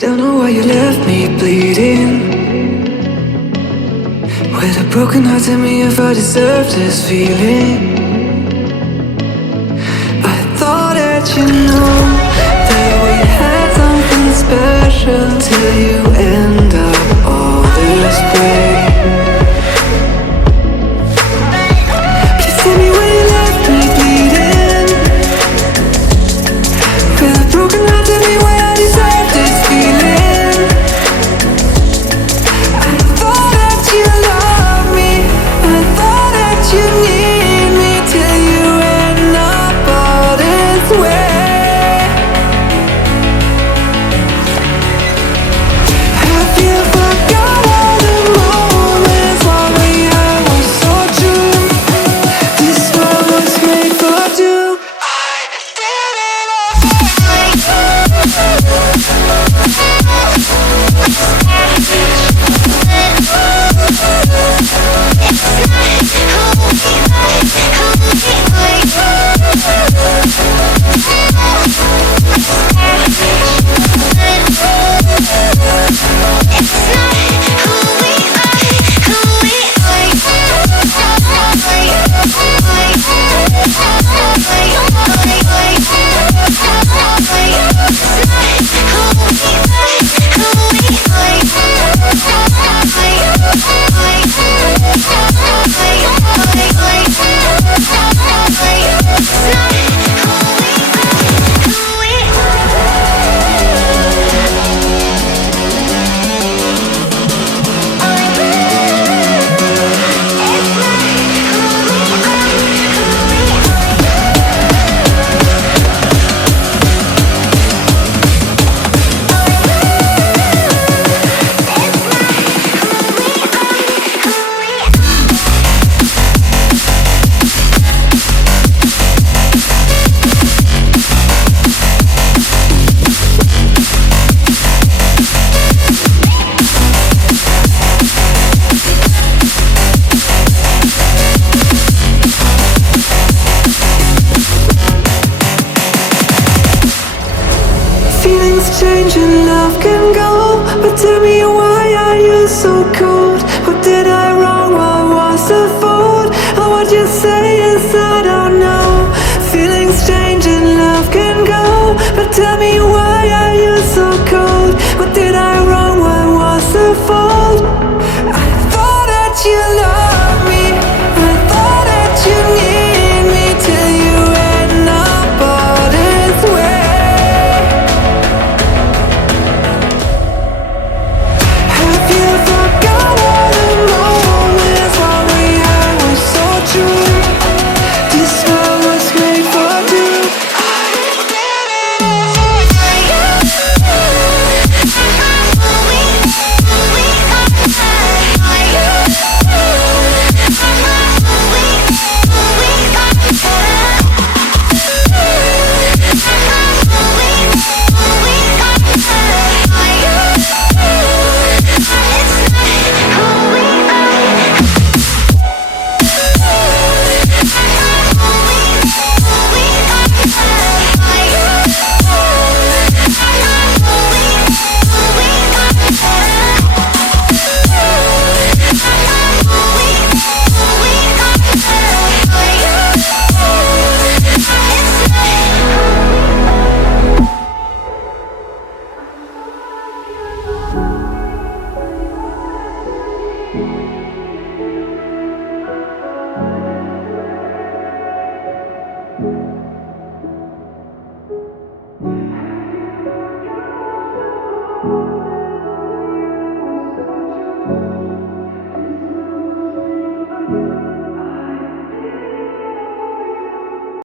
Don't know why you left me bleeding. With a broken heart, tell me if I deserve this feeling. I thought that you know that we had something special till you end up all this way. Please tell me why you left me bleeding. With a broken heart, tell me why I deserve this feeling. I thought that you loved me, I thought that you need me till you end up all this way. Have you forgot all the moments while we had was so true? This world was made for two. I did it change and love can go, but tell me why are you so cold? What did I wrong? What was the fault? And what you say is I don't know. Feelings change and love can go, but tell me why are you so cold? What did I wrong? What was the fault?